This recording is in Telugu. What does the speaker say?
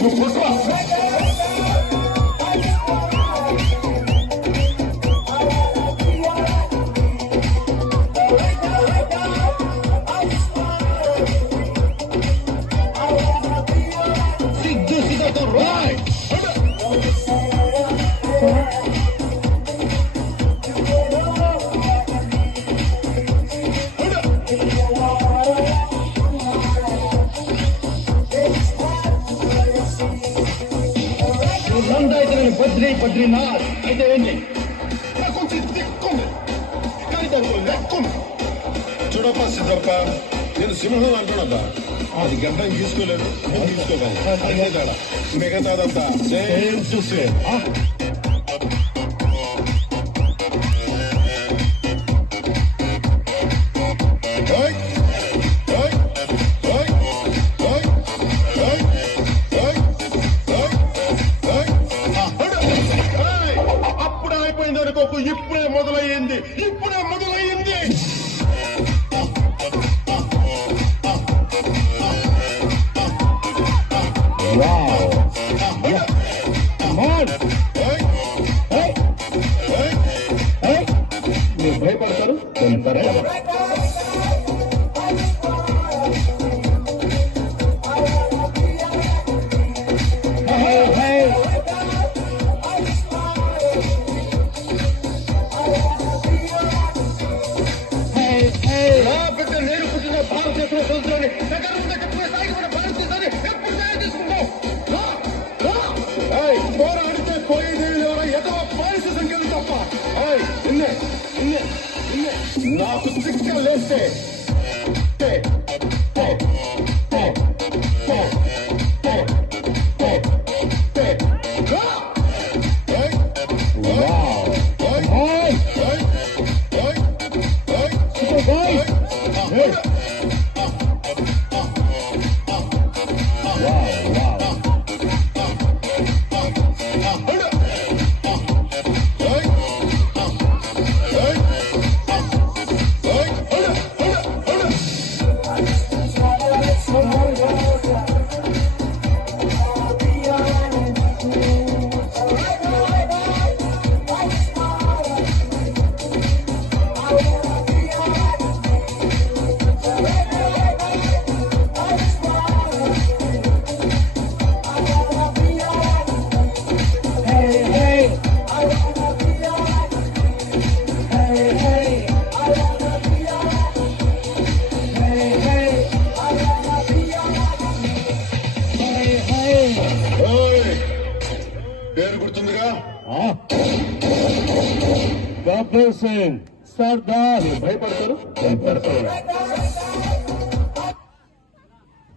Não posso పంచాయతీలను బద్రీ బద్రీనాథ్ అయితే ఏంటి? నాకు దిక్కుంది కానీ దానికి లెక్కుంది చూడప్ప సిద్ధప్ప నేను సింహం అంటున్నా అది గడ్డం తీసుకోలేదు తీసుకోగలను మిగతాదంతా ఇప్పుడే మొదలయ్యింది ఇప్పుడే మొదలయ్యింది భయపడతారు Not to take a lesson. పేరు గుర్తుందిగా? బాబు సింగ్ సర్దార్ భయపడతారు? భయపడతారు.